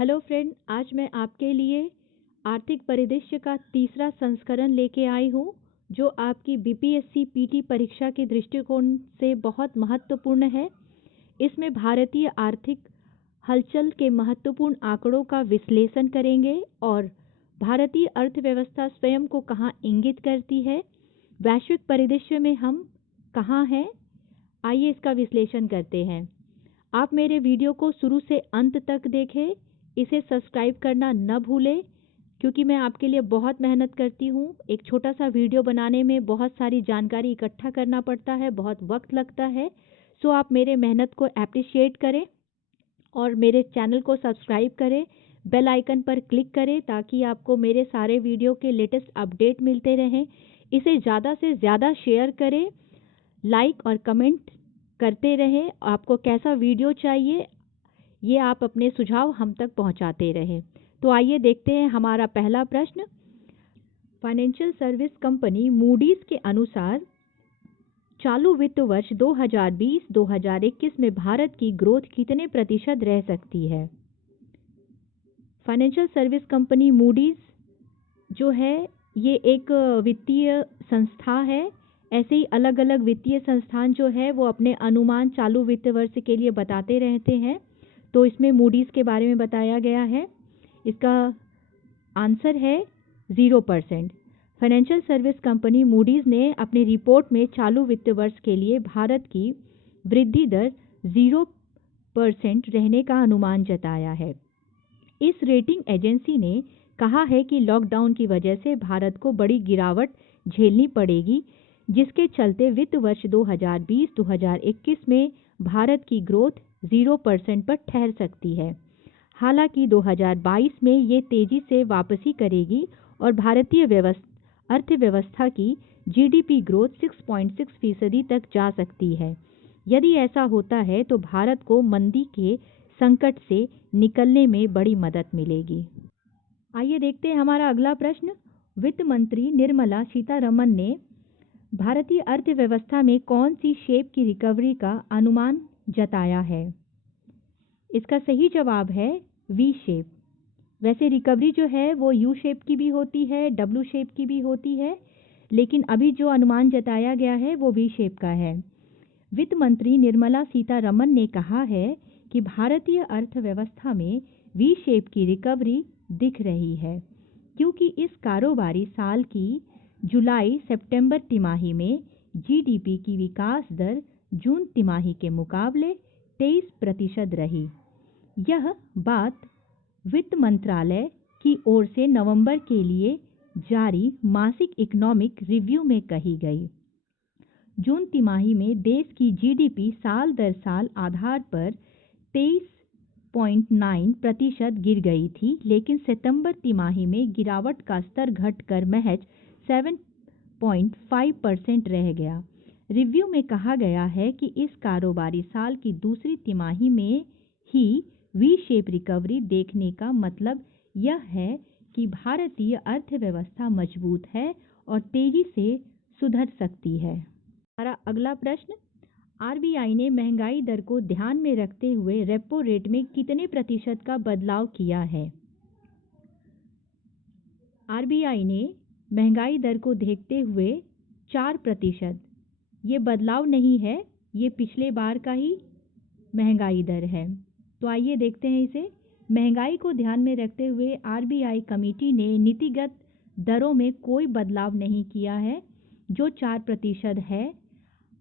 Hello friend, आज मैं आपके लिए आर्थिक परिदृश्य का तीसरा संस्करण लेके आई हूँ जो आपकी बीपीएससी पीटी परीक्षा के दृष्टिकोण से बहुत महत्वपूर्ण है। इसमें भारतीय आर्थिक हलचल के महत्वपूर्ण आंकड़ों का विश्लेषण करेंगे और भारतीय अर्थव्यवस्था स्वयं को कहाँ इंगित करती है, वैश्विक परिदृश्य में हम कहाँ हैं। आइए इसका विश्लेषण करते हैं। आप मेरे वीडियो को शुरू से अंत तक देखें। इसे सब्सक्राइब करना न भूलें क्योंकि मैं आपके लिए बहुत मेहनत करती हूँ। एक छोटा सा वीडियो बनाने में बहुत सारी जानकारी इकट्ठा करना पड़ता है, बहुत वक्त लगता है। सो आप मेरे मेहनत को अप्रिशिएट करें और मेरे चैनल को सब्सक्राइब करें, बेल आइकन पर क्लिक करें ताकि आपको मेरे सारे वीडियो के लेटेस्ट अपडेट मिलते रहें। इसे ज़्यादा से ज़्यादा शेयर करें, लाइक और कमेंट करते रहें। आपको कैसा वीडियो चाहिए ये आप अपने सुझाव हम तक पहुंचाते रहें। तो आइए देखते हैं हमारा पहला प्रश्न। फाइनेंशियल सर्विस कंपनी मूडीज के अनुसार चालू वित्त वर्ष 2020-2021 में भारत की ग्रोथ कितने प्रतिशत रह सकती है। फाइनेंशियल सर्विस कंपनी मूडीज जो है ये एक वित्तीय संस्था है। ऐसे ही अलग अलग वित्तीय संस्थान जो है वो अपने अनुमान चालू वित्त वर्ष के लिए बताते रहते हैं। तो इसमें मूडीज के बारे में बताया गया है। इसका आंसर है 0%। फाइनेंशियल सर्विस कंपनी मूडीज ने अपनी रिपोर्ट में चालू वित्त वर्ष के लिए भारत की वृद्धि दर 0% रहने का अनुमान जताया है। इस रेटिंग एजेंसी ने कहा है कि लॉकडाउन की वजह से भारत को बड़ी गिरावट झेलनी पड़ेगी, जिसके चलते वित्त वर्ष 2020-2021 में भारत की ग्रोथ 0% पर ठहर सकती है। हालांकि 2022 में ये तेजी से वापसी करेगी और भारतीय अर्थव्यवस्था की जीडीपी ग्रोथ 6.6% तक जा सकती है। यदि ऐसा होता है तो भारत को मंदी के संकट से निकलने में बड़ी मदद मिलेगी। आइए देखते हैं हमारा अगला प्रश्न। वित्त मंत्री निर्मला सीतारमण ने भारतीय अर्थव्यवस्था में कौन सी शेप की रिकवरी का अनुमान जताया है। इसका सही जवाब है वी शेप। वैसे रिकवरी जो है वो यू शेप की भी होती है, डब्ल्यू शेप की भी होती है, लेकिन अभी जो अनुमान जताया गया है वो वी शेप का है। वित्त मंत्री निर्मला सीतारमण ने कहा है कि भारतीय अर्थव्यवस्था में वी शेप की रिकवरी दिख रही है क्योंकि इस कारोबारी साल की जुलाई सितंबर तिमाही में जीडीपी की विकास दर जून तिमाही के मुकाबले 23% रही। यह बात वित्त मंत्रालय की ओर से नवंबर के लिए जारी मासिक इकोनॉमिक रिव्यू में कही गई। जून तिमाही में देश की जीडीपी साल दर साल आधार पर 23.9% गिर गई थी, लेकिन सितंबर तिमाही में गिरावट का स्तर घटकर महज 7.5% रह गया। रिव्यू में कहा गया है कि इस कारोबारी साल की दूसरी तिमाही में ही वी शेप रिकवरी देखने का मतलब यह है कि भारतीय अर्थव्यवस्था मजबूत है और तेजी से सुधर सकती है। हमारा अगला प्रश्न। आरबीआई ने महंगाई दर को ध्यान में रखते हुए रेपो रेट में कितने प्रतिशत का बदलाव किया है। आरबीआई ने महंगाई दर को देखते हुए 4%, ये बदलाव नहीं है, ये पिछले बार का ही महंगाई दर है। तो आइए देखते हैं इसे। महंगाई को ध्यान में रखते हुए आरबीआई कमेटी ने नीतिगत दरों में कोई बदलाव नहीं किया है, जो 4% है।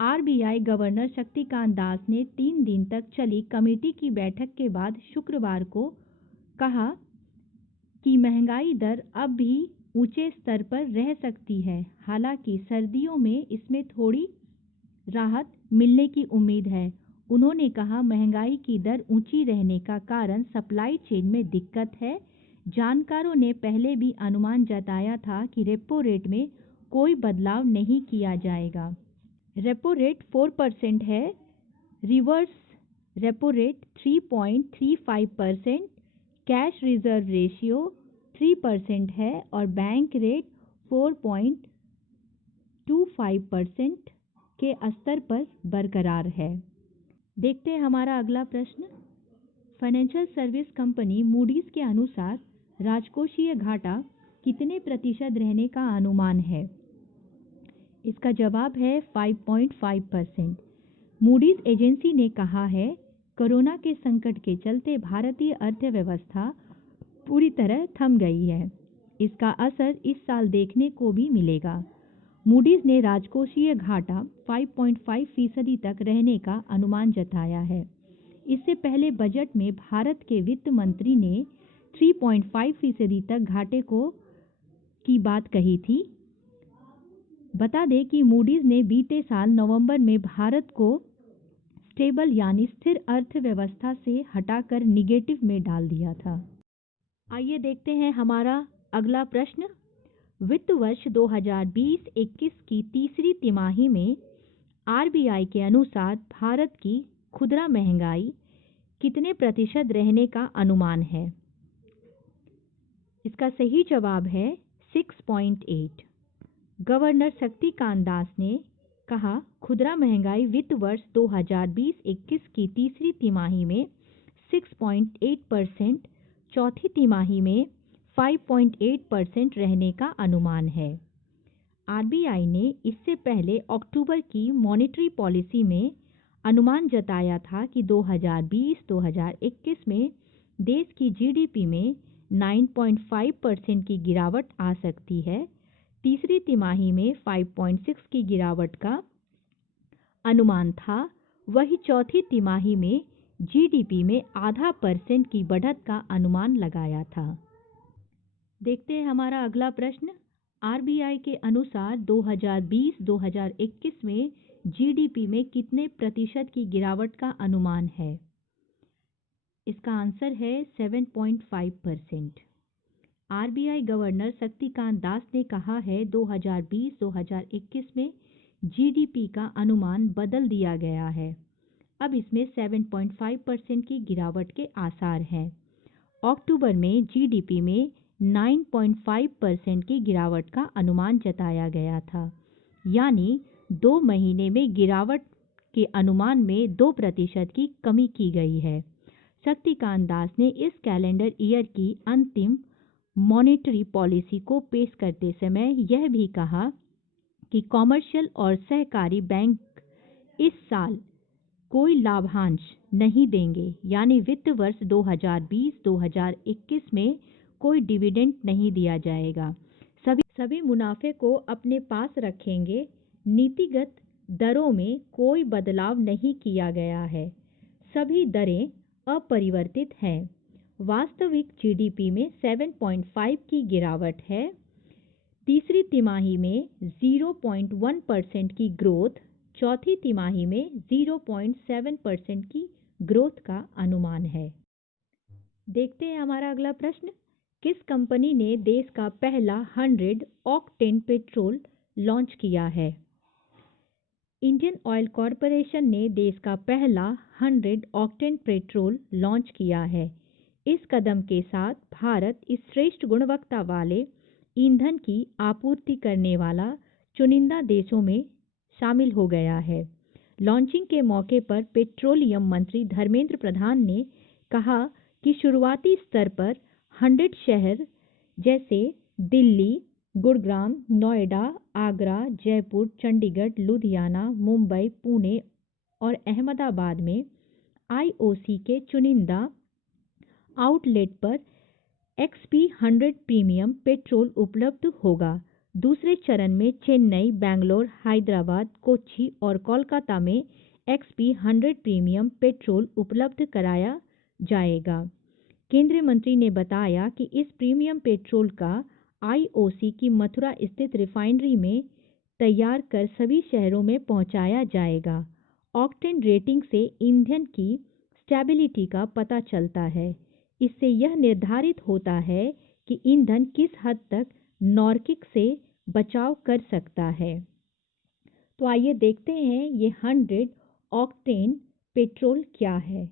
आरबीआई गवर्नर शक्तिकांत दास ने 3 दिन तक चली कमेटी की बैठक के बाद शुक्रवार को कहा कि महंगाई दर अब भी ऊंचे स्तर पर रह सकती है। हालांकि सर्दियों में इसमें थोड़ी राहत मिलने की उम्मीद है। उन्होंने कहा, महंगाई की दर ऊंची रहने का कारण सप्लाई चेन में दिक्कत है। जानकारों ने पहले भी अनुमान जताया था कि रेपो रेट में कोई बदलाव नहीं किया जाएगा। रेपो रेट 4% है, reverse repo rate 3.35%, cash reserve ratio 3% है और बैंक रेट 4.25% के स्तर पर बरकरार है। देखते हैं हमारा अगला प्रश्न। फाइनेंशियल सर्विस कंपनी मूडीज के अनुसार राजकोषीय घाटा कितने प्रतिशत रहने का अनुमान है? इसका जवाब है 5.5%। मूडीज एजेंसी ने कहा है कोरोना के संकट के चलते भारतीय अर्थव्यवस्था पूरी तरह थम गई है। इसका असर इस साल देखने को भी मिलेगा। मूडीज ने राजकोषीय घाटा 5.5% तक रहने का अनुमान जताया है। इससे पहले बजट में भारत के वित्त मंत्री ने 3.5% तक घाटे की बात कही थी। बता दें कि मूडीज ने बीते साल नवंबर में भारत को स्टेबल यानी स्थिर अर्थव्यवस्था से हटाकर निगेटिव में डाल दिया था। आइए देखते हैं हमारा अगला प्रश्न। वित्त वर्ष 2020-21 की तीसरी तिमाही में आरबीआई के अनुसार भारत की खुदरा महंगाई कितने प्रतिशत रहने का अनुमान है? इसका सही जवाब है 6.8। गवर्नर शक्तिकांत दास ने कहा खुदरा महंगाई वित्त वर्ष 2020-21 की तीसरी तिमाही में 6.8%, चौथी तिमाही में 5.8% रहने का अनुमान है। आरबीआई ने इससे पहले अक्टूबर की मॉनेटरी पॉलिसी में अनुमान जताया था कि 2020-2021 में देश की जीडीपी में 9.5% की गिरावट आ सकती है। तीसरी तिमाही में 5.6 की गिरावट का अनुमान था। वही चौथी तिमाही में जीडीपी में 0.5% की बढ़त का अनुमान लगाया था। देखते हैं हमारा अगला प्रश्न। आरबीआई के अनुसार 2020-2021 में जीडीपी में कितने प्रतिशत की गिरावट का अनुमान है? इसका आंसर है 7.5%। आरबीआई गवर्नर शक्तिकांत दास ने कहा है 2020-2021 में जीडीपी का अनुमान बदल दिया गया है। अब इसमें 7.5% की गिरावट के आसार हैं। अक्टूबर में जीडीपी में 9.5% की गिरावट का अनुमान जताया गया था, यानी 2 महीने में गिरावट के अनुमान में 2% की कमी की गई है। शक्तिकांत दास ने इस कैलेंडर ईयर की अंतिम मॉनेटरी पॉलिसी को पेश करते समय यह भी कहा कि कॉमर्शियल और सहकारी बैंक इस साल कोई लाभांश नहीं देंगे, यानी वित्त वर्ष 2020-2021 में कोई डिविडेंड नहीं दिया जाएगा। सभी मुनाफे को अपने पास रखेंगे। नीतिगत दरों में कोई बदलाव नहीं किया गया है। सभी दरें अपरिवर्तित हैं। वास्तविक जीडीपी में 7.5 की गिरावट है। तीसरी तिमाही में 0.1% की ग्रोथ, चौथी तिमाही में 0.7% की ग्रोथ का अनुमान है। देखते हैं हमारा अगला प्रश्न। किस कंपनी ने देश का पहला 100 ऑक्टेन पेट्रोल लॉन्च किया है? इंडियन ऑयल कॉरपोरेशन ने देश का पहला 100 ऑक्टेन पेट्रोल लॉन्च किया है। इस कदम के साथ भारत इस श्रेष्ठ गुणवत्ता वाले ईंधन की आपूर्ति करने वाला चुनिंदा देशों में शामिल हो गया है। लॉन्चिंग के मौके पर पेट्रोलियम मंत्री धर्मेंद्र प्रधान ने कहा कि शुरुआती स्तर पर 100 शहर जैसे दिल्ली, गुड़गांव, नोएडा, आगरा, जयपुर, चंडीगढ़, लुधियाना, मुंबई, पुणे और अहमदाबाद में आईओसी के चुनिंदा आउटलेट पर XP 100 प्रीमियम पेट्रोल उपलब्ध होगा। दूसरे चरण में चेन्नई, बेंगलोर, हैदराबाद, कोच्चि और कोलकाता में XP 100 प्रीमियम पेट्रोल उपलब्ध कराया जाएगा। केंद्रीय मंत्री ने बताया कि इस प्रीमियम पेट्रोल का आईओसी की मथुरा स्थित रिफाइनरी में तैयार कर सभी शहरों में पहुंचाया जाएगा। ऑक्टेन रेटिंग से ईंधन की स्टेबिलिटी का पता चलता है। इससे यह निर्धारित होता है कि ईंधन किस हद तक नॉर्किक से बचाव कर सकता है। तो आइए देखते हैं ये 100 ऑक्टेन पेट्रोल क्या है।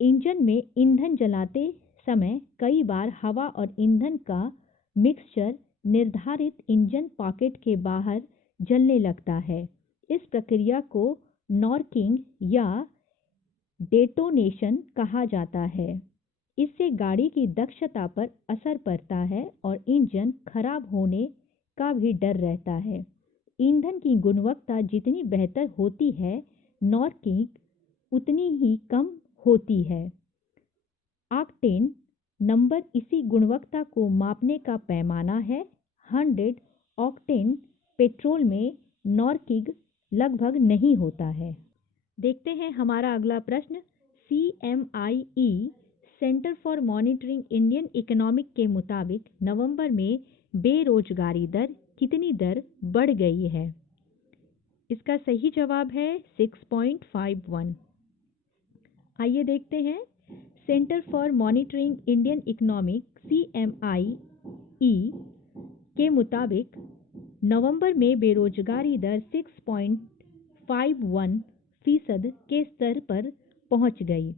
इंजन में ईंधन जलाते समय कई बार हवा और ईंधन का मिक्सचर निर्धारित इंजन पॉकेट के बाहर जलने लगता है। इस प्रक्रिया को नॉर्किंग या डेटोनेशन कहा जाता है। इससे गाड़ी की दक्षता पर असर पड़ता है और इंजन खराब होने का भी डर रहता है। ईंधन की गुणवत्ता जितनी बेहतर होती है, नॉकिंग उतनी ही कम होती है। ऑक्टेन नंबर इसी गुणवत्ता को मापने का पैमाना है। 100 ऑक्टेन पेट्रोल में नॉकिंग लगभग नहीं होता है। देखते हैं हमारा अगला प्रश्न। CMIE centre for monitoring Indian economic के मुताबिक नवंबर में बेरोजगारी दर कितनी दर बढ़ गई है? इसका सही जवाब है 6.51। आइए देखते हैं। Centre for monitoring Indian economic CMIE के मुताबिक नवंबर में बेरोजगारी दर 6.51% के स्तर पर पहुंच गई।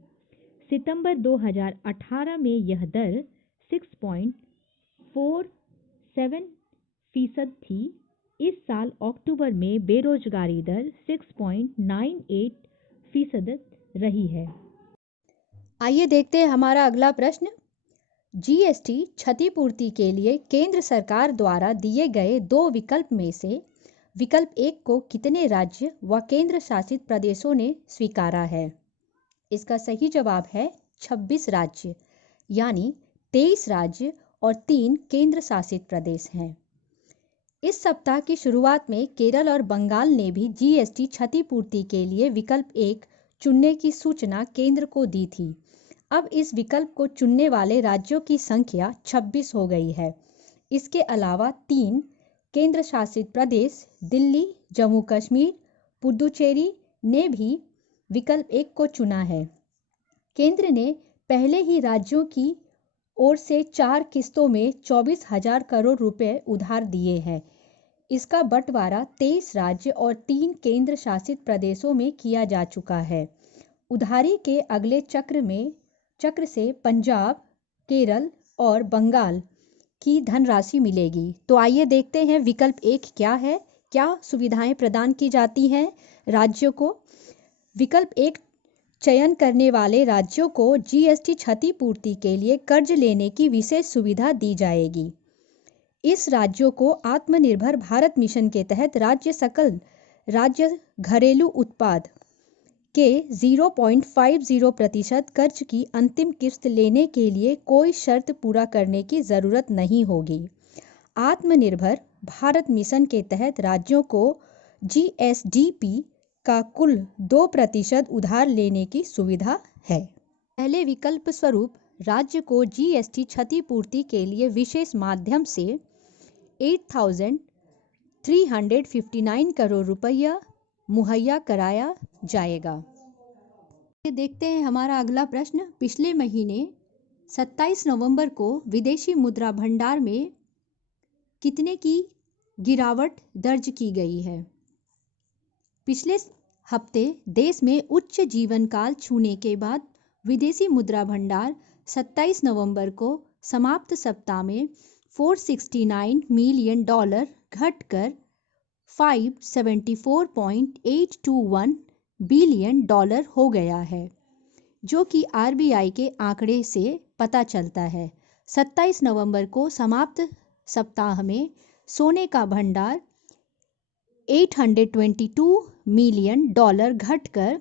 सितंबर 2018 में यह दर 6.47% थी। इस साल अक्टूबर में बेरोजगारी दर 6.98% रही है। आइए देखते हैं हमारा अगला प्रश्न। जीएसटी क्षतिपूर्ति के लिए केंद्र सरकार द्वारा दिए गए 2 विकल्प में से विकल्प 1 को कितने राज्य व केंद्र शासित प्रदेशों ने स्वीकारा है? इसका सही जवाब है 26 राज्य, यानी 23 राज्य और 3 केंद्र शासित प्रदेश हैं। इस सप्ताह की शुरुआत में केरल और बंगाल ने भी जीएसटी क्षतिपूर्ति के लिए विकल्प 1 चुनने की सूचना केंद्र को दी थी। अब इस विकल्प को चुनने वाले राज्यों की संख्या 26 हो गई है। इसके अलावा 3 केंद्र शासित प्रदेश दिल्ली, जम्मू कश्मीर, पुडुचेरी ने भी विकल्प 1 को चुना है। केंद्र ने पहले ही राज्यों की ओर से 4 किस्तों में 24,000 करोड़ रुपए उधार दिए हैं। इसका बंटवारा 23 राज्य और 3 केंद्र शासित प्रदेशों में किया जा चुका है। उधारी के अगले चक्र से पंजाब, केरल और बंगाल की धनराशि मिलेगी। तो आइए देखते हैं विकल्प 1 क्या है, क्या सुविधाएं प्रदान की जाती हैं राज्यों को। विकल्प 1 चयन करने वाले राज्यों को जीएसटी क्षतिपूर्ति के लिए कर्ज लेने की विशेष सुविधा दी जाएगी। इस राज्यों को आत्मनिर्भर भारत मिशन के तहत राज्य घरेलू उत्पाद के 0.50% कर्ज की अंतिम किस्त लेने के लिए कोई शर्त पूरा करने की जरूरत नहीं होगी। आत्मनिर्भर भारत मिशन के तहत राज्यों को जीएसडीपी का कुल 2% उधार लेने की सुविधा है। पहले विकल्प स्वरूप राज्य को जीएसटी क्षतिपूर्ति के लिए विशेष माध्यम से 8,359 करोड़ रुपया मुहैया कराया जाएगा। देखते हैं हमारा अगला प्रश्न। पिछले महीने 27 नवंबर को विदेशी मुद्रा भंडार में कितने की गिरावट दर्ज की गई है? पिछले हफ्ते देश में उच्च जीवन काल छूने के बाद विदेशी मुद्रा भंडार 27 नवंबर को समाप्त सप्ताह में $469 मिलियन घटकर $574.821 बिलियन हो गया है, जो कि आरबीआई के आंकड़े से पता चलता है। 27 नवंबर को समाप्त सप्ताह में सोने का भंडार $822 मिलियन घटकर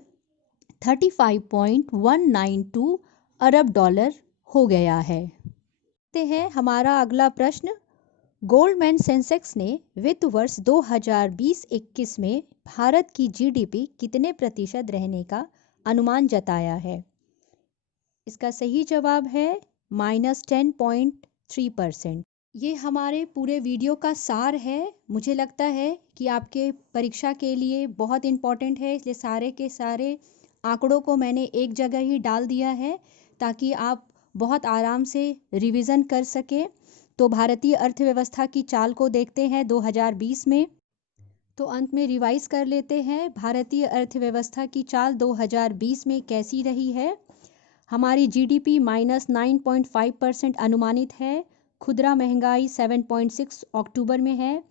$35.192 अरब हो गया है। देखते हैं हमारा अगला प्रश्न। गोल्डमैन सेंसेक्स ने वित्त वर्ष 2020-21 में भारत की जीडीपी कितने प्रतिशत रहने का अनुमान जताया है? इसका सही जवाब है -10.3%। ये हमारे पूरे वीडियो का सार है। मुझे लगता है कि आपके परीक्षा के लिए बहुत इम्पोर्टेंट है, इसलिए सारे के सारे आंकड़ों को मैंने एक जगह ही डाल दिया है ताकि आप बहुत आराम से रिवीजन कर सकें। तो भारतीय अर्थव्यवस्था की चाल को देखते हैं 2020 में। तो अंत में रिवाइज कर लेते हैं भारतीय अर्थव्यवस्था की चाल 2020 में कैसी रही है। हमारी जीडीपी -9.5% अनुमानित है। खुदरा महंगाई 7.6 अक्टूबर में है।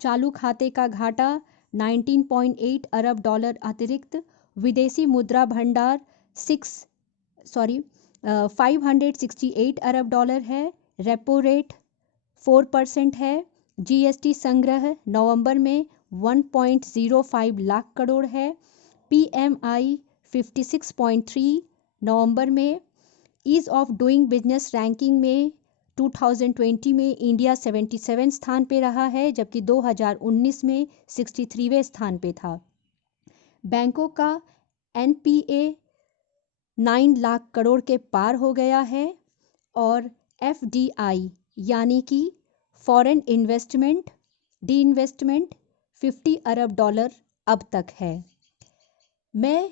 चालू खाते का घाटा $19.8 अरब अतिरिक्त। विदेशी मुद्रा भंडार 568 अरब डॉलर है। रेपो रेट 4% है। जीएसटी संग्रह नवंबर में 1.05 लाख करोड़ है। पीएमआई 56.3 नवंबर में। Ease of doing business ranking में 2020 में इंडिया 77 स्थान पे रहा है, जबकि 2019 में 63वें स्थान पे था। बैंकों का एनपीए 9 लाख करोड़ के पार हो गया है और एफडीआई यानी कि फॉरेन इन्वेस्टमेंट डी इन्वेस्टमेंट 50 अरब डॉलर अब तक है। मैं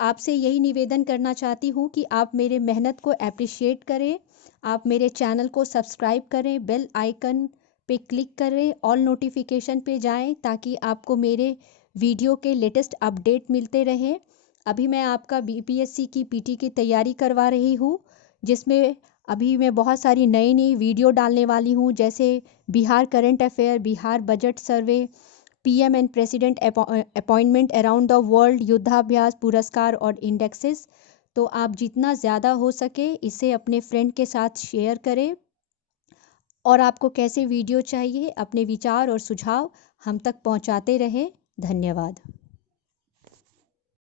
आपसे यही निवेदन करना चाहती हूँ कि आप मेरे मेहनत को अप्रिशिएट करें, आप मेरे चैनल को सब्सक्राइब करें, बेल आइकन पे क्लिक करें, ऑल नोटिफिकेशन पे जाएं ताकि आपको मेरे वीडियो के लेटेस्ट अपडेट मिलते रहें। अभी मैं आपका बीपीएससी की पीटी की तैयारी करवा रही हूँ, जिसमें अभी मैं बहुत सारी नई नई वीडियो डालने वाली हूँ, जैसे Bihar current affair, Bihar budget survey, PM and president appointment around the world, युद्धाभ्यास, पुरस्कार और इंडेक्सेस। तो आप जितना ज़्यादा हो सके इसे अपने फ्रेंड के साथ शेयर करें और आपको कैसे वीडियो चाहिए अपने विचार और सुझाव हम तक पहुंचाते रहें। धन्यवाद।